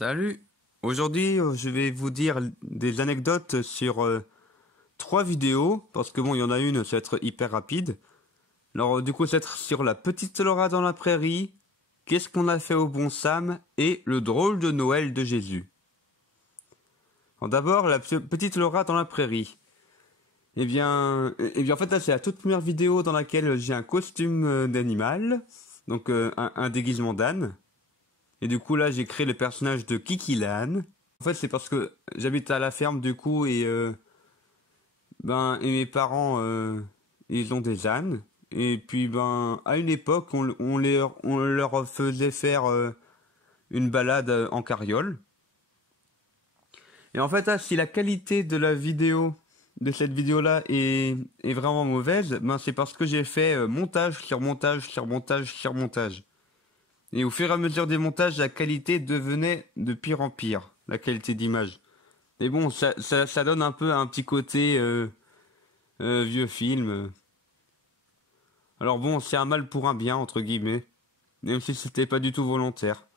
Salut! Aujourd'hui, je vais vous dire des anecdotes sur 3 vidéos, parce que bon, il y en a une, ça va être hyper rapide. Alors, du coup, ça va être sur la petite Laura dans la prairie, qu'est-ce qu'on a fait au bon Sam, et le drôle de Noël de Jésus. Alors, d'abord, la petite Laura dans la prairie. En fait, là, c'est la toute première vidéo dans laquelle j'ai un costume d'animal, donc un déguisement d'âne. Et du coup, là, j'ai créé le personnage de Kiki l'âne. En fait, c'est parce que j'habite à la ferme, du coup, et mes parents, ils ont des ânes. Et puis, à une époque, on leur faisait faire une balade en carriole. Et en fait, là, si la qualité de la vidéo, de cette vidéo-là est vraiment mauvaise, c'est parce que j'ai fait montage sur montage sur montage sur montage. Et au fur et à mesure des montages, la qualité devenait de pire en pire, la qualité d'image. Mais bon, ça donne un peu un petit côté vieux film. Alors bon, c'est un mal pour un bien, entre guillemets, même si c'était pas du tout volontaire.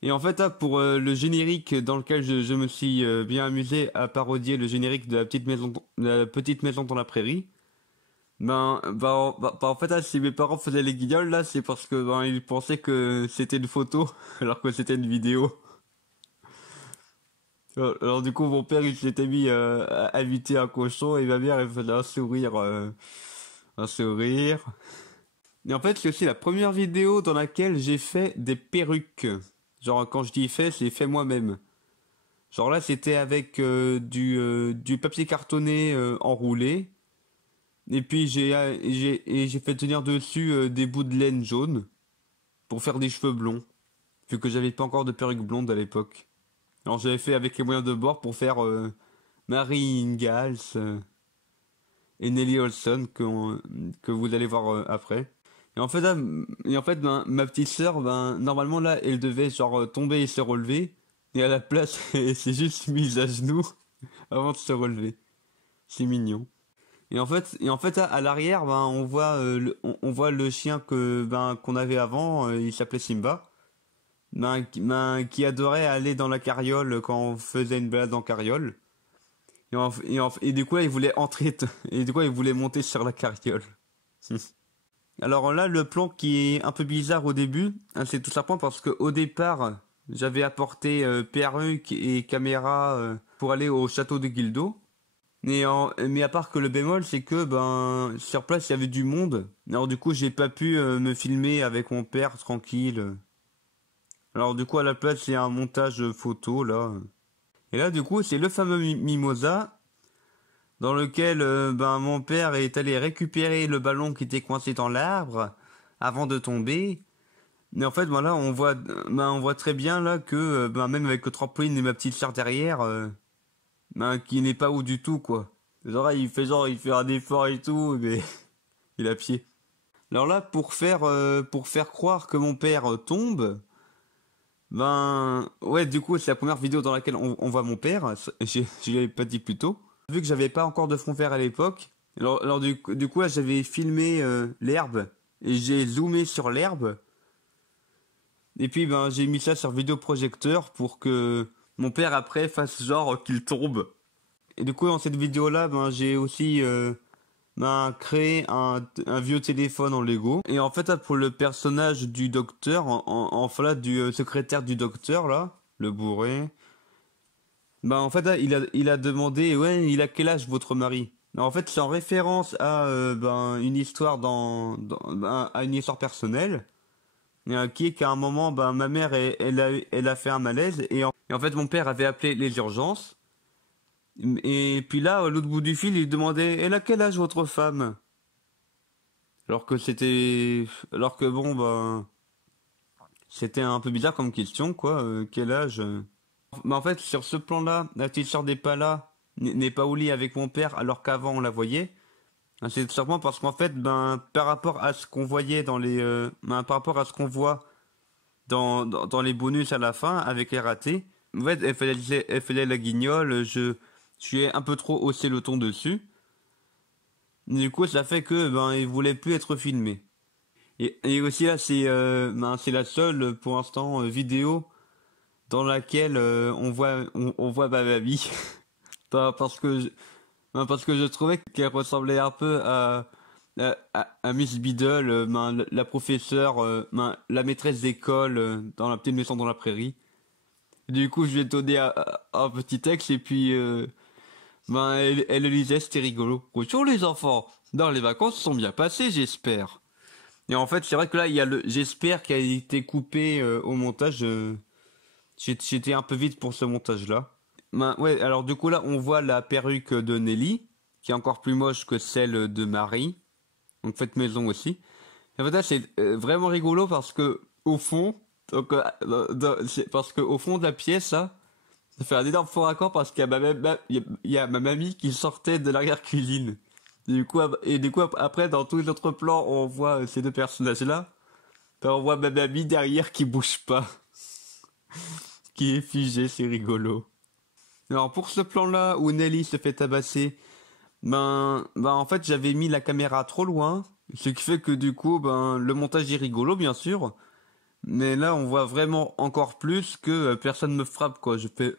Et en fait, là, pour le générique dans lequel je me suis bien amusé à parodier le générique de la petite maison dans la prairie, en fait, là, si mes parents faisaient les guignols, là, c'est parce que ils pensaient que c'était une photo, alors que c'était une vidéo. Alors du coup, mon père, il s'était mis à inviter un cochon, et ma mère, elle faisait un sourire, un sourire. Et en fait, c'est aussi la première vidéo dans laquelle j'ai fait des perruques. Genre, quand je dis fait, c'est fait moi-même. Genre là, c'était avec du papier cartonné enroulé. Et puis j'ai fait tenir dessus des bouts de laine jaune pour faire des cheveux blonds, vu que j'avais pas encore de perruque blonde à l'époque. Alors j'avais fait avec les moyens de bord pour faire Mary Ingalls et Nelly Olson que vous allez voir après. Et en fait, là, ma petite sœur, normalement là, elle devait genre tomber et se relever, et à la place, elle s'est juste mise à genoux avant de se relever. C'est mignon. Et en fait, à l'arrière, on voit le chien qu'on avait avant, il s'appelait Simba, qui adorait aller dans la carriole quand on faisait une balade en carriole. Et du coup, là, il voulait entrer, et du coup, il voulait monter sur la carriole. Alors là, le plan qui est un peu bizarre au début, hein, c'est tout simplement parce que au départ, j'avais apporté perruque et caméra pour aller au château de Guildo. Mais à part que le bémol, c'est que sur place il y avait du monde. Alors du coup, j'ai pas pu me filmer avec mon père tranquille. Alors du coup, à la place, il y a un montage photo là. Et là, du coup, c'est le fameux mimosa dans lequel mon père est allé récupérer le ballon qui était coincé dans l'arbre avant de tomber. Mais en fait, voilà, on voit très bien là que même avec le trampoline et ma petite sœur derrière, qui n'est pas haut du tout quoi. Genre, il fait un effort et tout, mais il est à pied. Alors là, pour faire croire que mon père tombe, ouais, du coup, c'est la première vidéo dans laquelle on voit mon père. Je l'avais pas dit plus tôt. Vu que j'avais pas encore de fond vert à l'époque, alors du coup, là, j'avais filmé l'herbe et j'ai zoomé sur l'herbe. Et puis, j'ai mis ça sur vidéoprojecteur pour que mon père après fasse genre qu'il tombe. Et du coup, dans cette vidéo-là, j'ai aussi créé un vieux téléphone en Lego. Et en fait, là, pour le personnage du docteur, enfin là, du secrétaire du docteur, là, le bourré, en fait, là, il a demandé, ouais, il a quel âge votre mari? En fait, c'est en référence à une histoire à une histoire personnelle, qui est qu'à un moment, ma mère, elle a fait un malaise, et en fait, mon père avait appelé les urgences. Et puis là, à l'autre bout du fil, il demandait, elle a quel âge votre femme? Alors que bon, c'était un peu bizarre comme question, quoi. Quel âge? En fait, sur ce plan-là, la petite sœur n'est pas là, n'est pas au lit avec mon père, alors qu'avant on la voyait. C'est tout simplement parce qu'en fait, par rapport à ce qu'on voyait par rapport à ce qu'on voit dans les bonus à la fin avec les ratés, en fait, elle faisait la guignole, je ai un peu trop haussé le ton dessus. Du coup, ça fait que il voulait plus être filmé. Et aussi là, c'est la seule pour l'instant vidéo dans laquelle on voit ma mamie. Parce que parce que je trouvais qu'elle ressemblait un peu à Miss Biddle, la professeure, la maîtresse d'école dans la petite maison dans la prairie. Du coup, je lui ai donné un petit texte et puis elle le lisait, c'était rigolo. Bonjour les enfants, non, les vacances sont bien passées, j'espère. Et en fait, c'est vrai que là, il y a le j'espère qui a été coupé au montage. J'étais un peu vite pour ce montage-là. Ouais, alors du coup là, on voit la perruque de Nelly, qui est encore plus moche que celle de Marie. Donc faites maison aussi. Et en fait là, c'est vraiment rigolo parce que au fond, donc, parce que au fond de la pièce, là, ça fait un énorme faux raccord parce qu'il y a il y a ma mamie qui sortait de l'arrière-cuisine. Du coup, après, dans tous les autres plans, on voit ces deux personnages-là. Ben, on voit ma mamie derrière qui bouge pas, qui est figée, c'est rigolo. Alors pour ce plan-là où Nelly se fait tabasser, en fait j'avais mis la caméra trop loin, ce qui fait que du coup le montage est rigolo bien sûr, mais là on voit vraiment encore plus que personne me frappe quoi. Je fais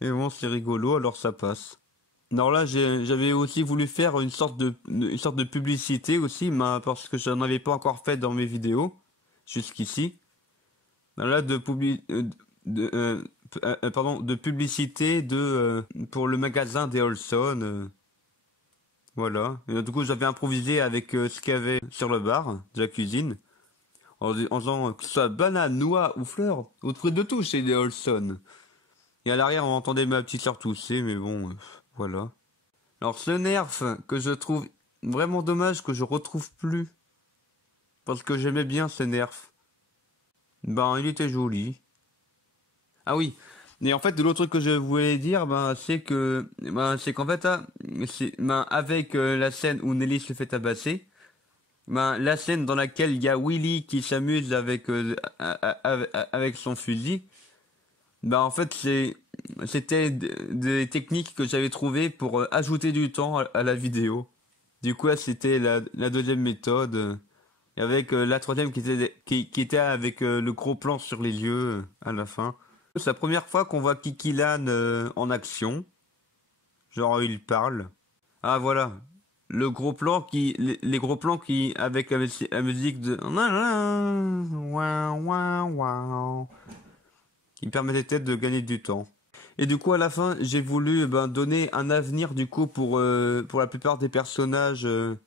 et bon c'est rigolo alors ça passe. Alors là j'avais aussi voulu faire une sorte de publicité aussi, parce que je n'en avais pas encore fait dans mes vidéos jusqu'ici. Là de publicité pour le magasin des Olson. Voilà. Et du coup, j'avais improvisé avec ce qu'il y avait sur le bar de la cuisine, en disant que ce soit banane, noix ou fleurs, au truc de tout chez les Olson. Et à l'arrière, on entendait ma petite sœur tousser, mais bon, voilà. Alors, ce nerf que je trouve vraiment dommage que je retrouve plus, parce que j'aimais bien ce nerf. Il était joli. Ah oui. Et en fait, l'autre truc que je voulais dire, c'est qu'en fait, avec la scène où Nelly se fait tabasser, la scène dans laquelle il y a Willy qui s'amuse avec son fusil, en fait, c'était des techniques que j'avais trouvées pour ajouter du temps à la vidéo. Du coup, là, c'était la deuxième méthode, et avec la troisième qui était avec le gros plan sur les yeux à la fin. C'est la première fois qu'on voit Kiki Lan en action. Genre il parle. Ah voilà. Les gros plans qui avec la musique de qui permettait peut-être de gagner du temps. Et du coup à la fin j'ai voulu donner un avenir du coup pour la plupart des personnages de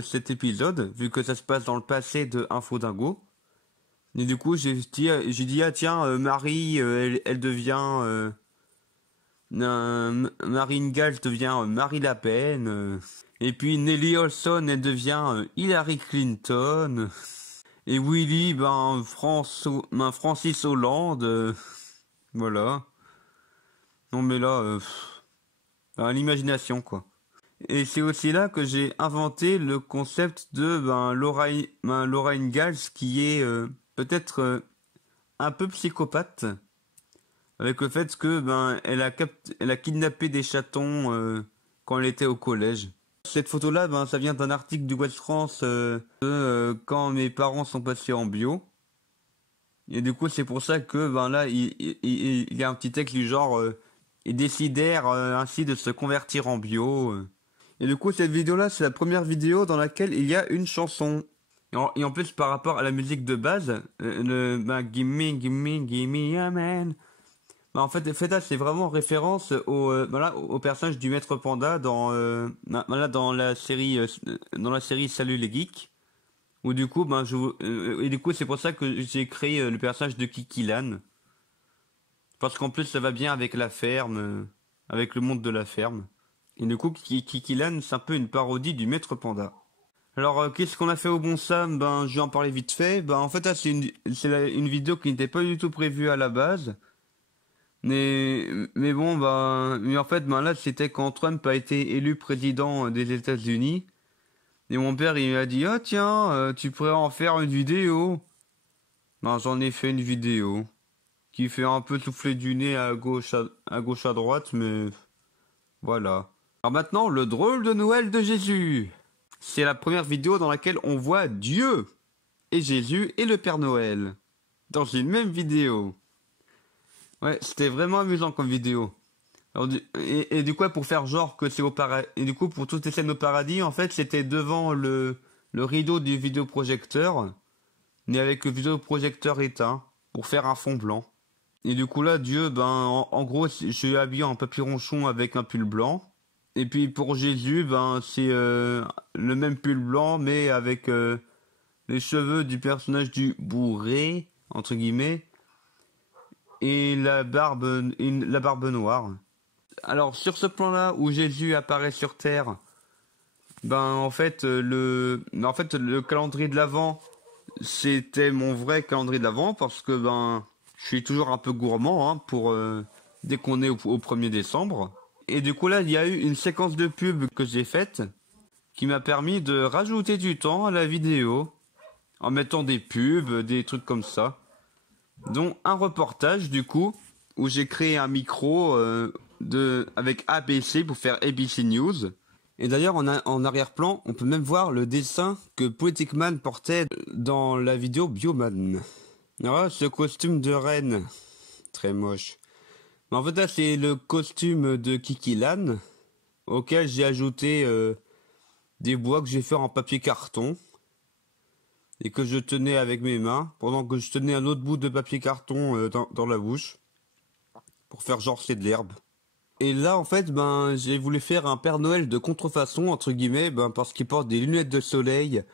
cet épisode vu que ça se passe dans le passé de Info Dingo. Et du coup, j'ai dit ah tiens, Marie, elle devient Marine Gall devient Marie Le Pen. Et puis Nelly Olson, elle devient Hillary Clinton. Et Willy, Francis Hollande. Voilà. Non mais là, l'imagination quoi. Et c'est aussi là que j'ai inventé le concept de Laura Ingalls qui est peut-être un peu psychopathe avec le fait que elle a kidnappé des chatons quand elle était au collège. Cette photo-là, ça vient d'un article du Ouest France quand mes parents sont passés en bio. Et du coup, c'est pour ça que là, il y a un petit texte du genre ils décidèrent ainsi de se convertir en bio. Et du coup, cette vidéo-là, c'est la première vidéo dans laquelle il y a une chanson. Et en plus, par rapport à la musique de base, Gimme, gimme, gimme a man. En fait, là, c'est vraiment référence au personnage du Maître Panda dans la série Salut les Geeks. Où du coup, et du coup, c'est pour ça que j'ai créé le personnage de Kiki Lan. Parce qu'en plus, ça va bien avec la ferme, avec le monde de la ferme. Et du coup, Kiki Lan, c'est un peu une parodie du Maître Panda. Alors, qu'est-ce qu'on a fait au Bon Sam? Je vais en parler vite fait. En fait, là, c'est une vidéo qui n'était pas du tout prévue à la base. Mais bon, mais en fait, là, c'était quand Trump a été élu président des États-Unis. Et mon père, il m'a dit, ah tiens, tu pourrais en faire une vidéo. J'en ai fait une vidéo qui fait un peu souffler du nez à gauche à droite, mais voilà. Alors maintenant, le drôle de Noël de Jésus. C'est la première vidéo dans laquelle on voit Dieu. et Jésus et le Père Noël dans une même vidéo. Ouais, c'était vraiment amusant comme vidéo. Alors, et du coup, pour faire genre que c'est au paradis, et du coup, pour toutes les scènes au paradis, en fait, c'était devant le rideau du vidéoprojecteur, mais avec le vidéoprojecteur éteint, pour faire un fond blanc. Et du coup, là, Dieu, ben, en gros, je suis habillé en papy ronchon avec un pull blanc. Et puis, pour Jésus, ben, c'est le même pull blanc, mais avec les cheveux du personnage du bourré, entre guillemets, et la barbe noire. Alors sur ce plan-là où Jésus apparaît sur Terre, ben en fait le calendrier de l'Avent, c'était mon vrai calendrier de l'Avent parce que ben je suis toujours un peu gourmand hein, pour dès qu'on est au 1er décembre. Et du coup là il y a eu une séquence de pub que j'ai faite qui m'a permis de rajouter du temps à la vidéo en mettant des pubs, des trucs comme ça, dont un reportage du coup où j'ai créé un micro avec ABC pour faire ABC News. Et d'ailleurs en arrière-plan, on peut même voir le dessin que Poetic Man portait dans la vidéo Bioman. Alors là, ce costume de reine, très moche. Mais en fait là, c'est le costume de Kiki Lan, auquel j'ai ajouté des bois que j'ai fait en papier carton et que je tenais avec mes mains, pendant que je tenais un autre bout de papier carton dans la bouche, pour faire genre c'est de l'herbe. Et là, en fait, ben, j'ai voulu faire un Père Noël de contrefaçon, entre guillemets, ben, parce qu'il porte des lunettes de soleil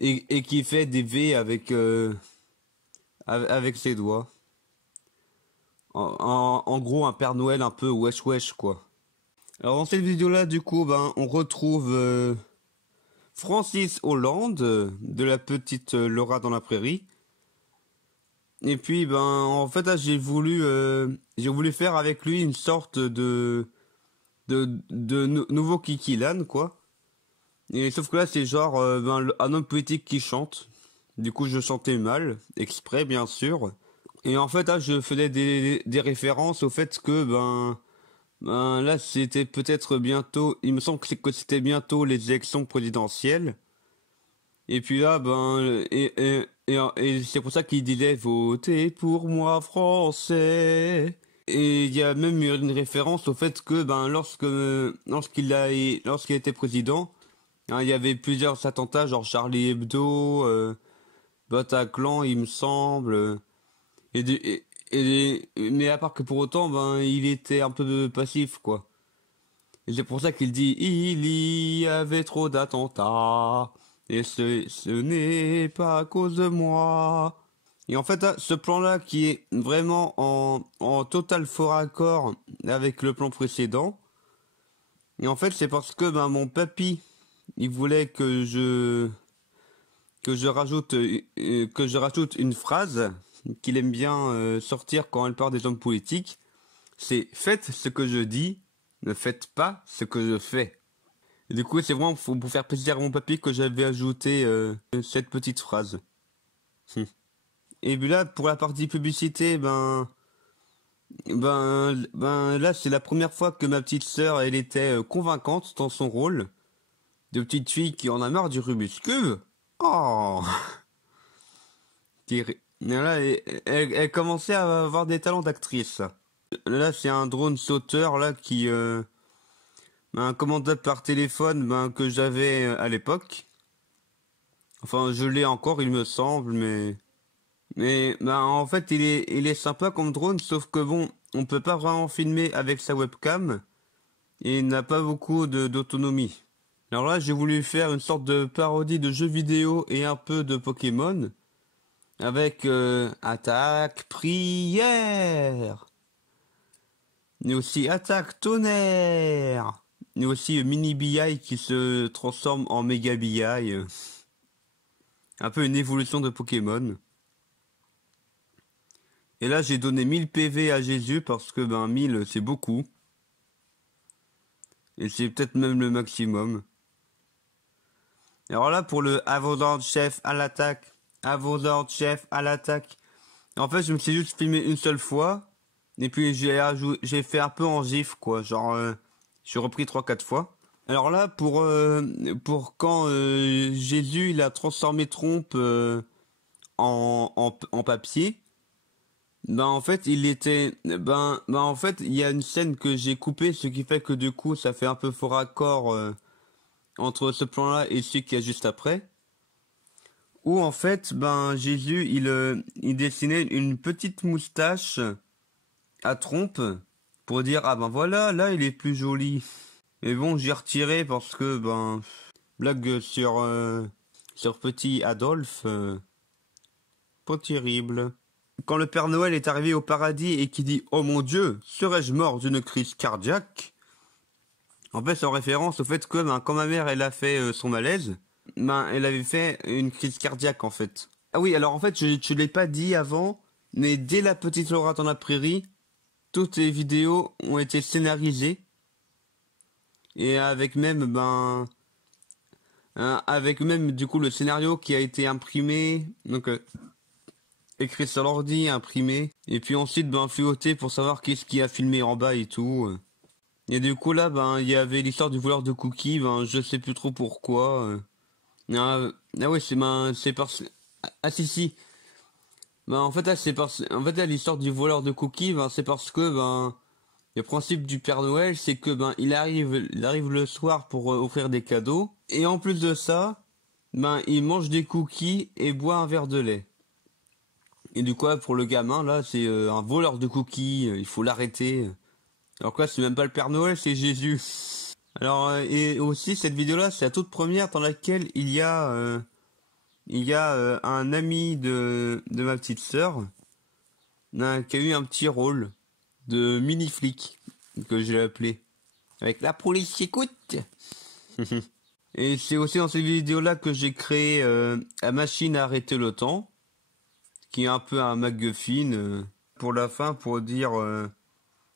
et qui fait des V avec ses doigts. En gros, un Père Noël un peu wesh wesh, quoi. Alors, dans cette vidéo-là, du coup, ben, on retrouve Francis Hollande, de la petite Laura dans la prairie. Et puis, ben, en fait, là, j'ai voulu faire avec lui une sorte de nouveau Kiki Lan, quoi. Et sauf que là, c'est genre ben, un homme politique qui chante. Du coup, je chantais mal, exprès, bien sûr. Et en fait, là, je faisais des références au fait que, ben là, c'était peut-être bientôt, il me semble que c'était bientôt les élections présidentielles. Et puis là, ben, et c'est pour ça qu'il disait votez pour moi, Français. Et il y a même une référence au fait que, ben, lorsqu'il était président, hein, il y avait plusieurs attentats, genre Charlie Hebdo, Bataclan, il me semble. Mais à part que pour autant, ben, il était un peu passif, quoi. Et c'est pour ça qu'il dit il y avait trop d'attentats. Et ce n'est pas à cause de moi. Et en fait, ce plan-là qui est vraiment en total faux raccord avec le plan précédent. Et en fait, c'est parce que ben, mon papy, il voulait que je rajoute une phrase qu'il aime bien sortir quand elle parle des hommes politiques. C'est faites ce que je dis, ne faites pas ce que je fais. Et du coup, c'est vraiment pour faire plaisir à mon papy que j'avais ajouté cette petite phrase. Et puis là, pour la partie publicité, ben là, c'est la première fois que ma petite sœur, elle était convaincante dans son rôle de petite fille qui en a marre du Rubik's Cube. Oh, là, elle commençait à avoir des talents d'actrice. Là, c'est un drone sauteur là qui un commandable par téléphone que j'avais à l'époque. Enfin, je l'ai encore, il me semble, mais en fait, il est sympa comme drone, sauf que bon, on peut pas vraiment filmer avec sa webcam et il n'a pas beaucoup d'autonomie. Alors là, j'ai voulu faire une sorte de parodie de jeux vidéo et un peu de Pokémon avec attaque, prière, mais aussi attaque, tonnerre, et aussi mini BI qui se transforme en méga BI. Un peu une évolution de Pokémon. Et là, j'ai donné 1000 PV à Jésus parce que 1000 c'est beaucoup. Et c'est peut-être même le maximum. Alors là, pour le à vos ordres, chef, à l'attaque. À vos ordres, chef, à l'attaque. En fait, je me suis juste filmé une seule fois. Et puis j'ai fait un peu en gif, quoi. Genre, j'ai repris 3-4 fois. Alors là, pour quand Jésus, il a transformé Trompe en papier. Ben en fait il était en fait il y a une scène que j'ai coupée, ce qui fait que du coup ça fait un peu faux raccord entre ce plan-là et celui qu'il y a juste après. Où en fait Jésus il dessinait une petite moustache à trompe pour dire ah ben voilà là il est plus joli. Mais bon j'ai retiré parce que blague sur petit Adolphe, pas terrible. Quand le Père Noël est arrivé au paradis et qui dit oh mon Dieu, serais-je mort d'une crise cardiaque? En fait, c'est en référence au fait que quand ma mère elle a fait son malaise, elle avait fait une crise cardiaque en fait. Ah oui, alors en fait, je l'ai pas dit avant, mais dès la petite Laura dans la prairie, toutes les vidéos ont été scénarisées et avec même du coup le scénario qui a été imprimé, donc écrit sur l'ordi, imprimé, et puis ensuite fluoté pour savoir qu'est-ce qui a filmé en bas et tout. Et du coup là il y avait l'histoire du voleur de cookies, je sais plus trop pourquoi. Ah ouais c'est parce ah si si. En fait là c'est parce en fait là l'histoire du voleur de cookies c'est parce que le principe du Père Noël c'est que il arrive le soir pour offrir des cadeaux et en plus de ça il mange des cookies et boit un verre de lait. Et du coup pour le gamin là c'est un voleur de cookies, il faut l'arrêter. Alors que là c'est même pas le Père Noël, c'est Jésus. Alors et aussi cette vidéo là c'est la toute première dans laquelle il y a un ami de ma petite sœur qui a eu un petit rôle de mini flic que je l'ai appelé avec la police qui écoute. Et c'est aussi dans cette vidéo là que j'ai créé la machine à arrêter le temps qui est un peu un MacGuffin pour la fin pour dire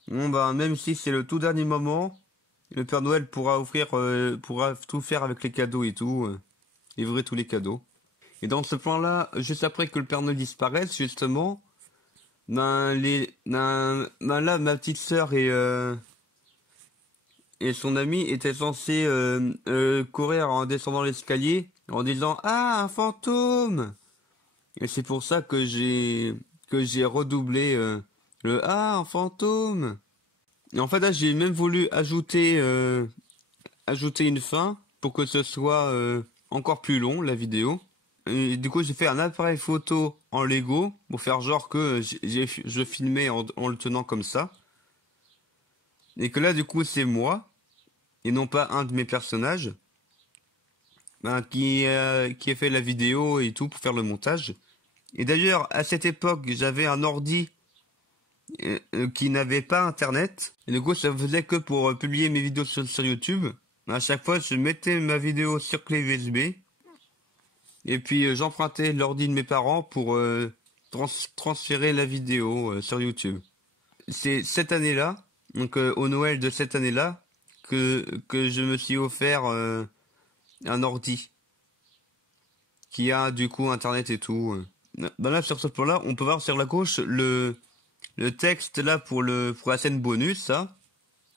même si c'est le tout dernier moment, le Père Noël pourra pourra tout faire avec les cadeaux et tout, livrer tous les cadeaux. Et dans ce plan-là, juste après que le Père Noël disparaisse, justement, là, ma petite sœur et son ami étaient censés courir en descendant l'escalier en disant ah un fantôme. Et c'est pour ça que j'ai redoublé le ah un fantôme. Et en fait là j'ai même voulu ajouter une fin pour que ce soit encore plus long la vidéo. Et du coup j'ai fait un appareil photo en Lego pour faire genre que je filmais en le tenant comme ça. Et que là du coup c'est moi et non pas un de mes personnages qui a fait la vidéo et tout pour faire le montage. Et d'ailleurs à cette époque j'avais un ordi qui n'avait pas internet. Et du coup ça faisait que pour publier mes vidéos sur YouTube. À chaque fois je mettais ma vidéo sur clé USB. Et puis j'empruntais l'ordi de mes parents pour transférer la vidéo sur YouTube. C'est cette année-là, donc au Noël de cette année-là, que je me suis offert un ordi qui a du coup internet et tout. Là sur ce plan-là, on peut voir sur la gauche le texte là pour la scène bonus, ça,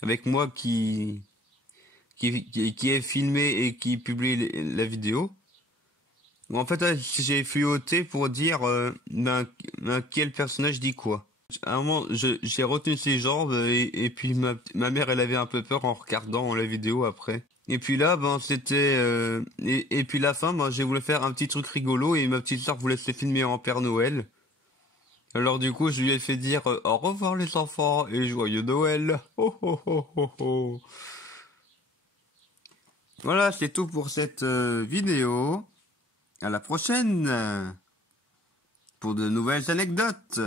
avec moi qui est filmé et qui publie la vidéo. En fait, là, j'ai fluoté pour dire quel personnage dit quoi. À un moment, j'ai retenu ses jambes et puis ma mère, elle avait un peu peur en regardant la vidéo après. Et puis là, c'était et puis la fin, j'ai voulu faire un petit truc rigolo et ma petite soeur voulait se filmer en Père Noël. Alors du coup, je lui ai fait dire au revoir les enfants et joyeux Noël. Oh oh oh oh oh. Voilà, c'est tout pour cette vidéo. À la prochaine pour de nouvelles anecdotes.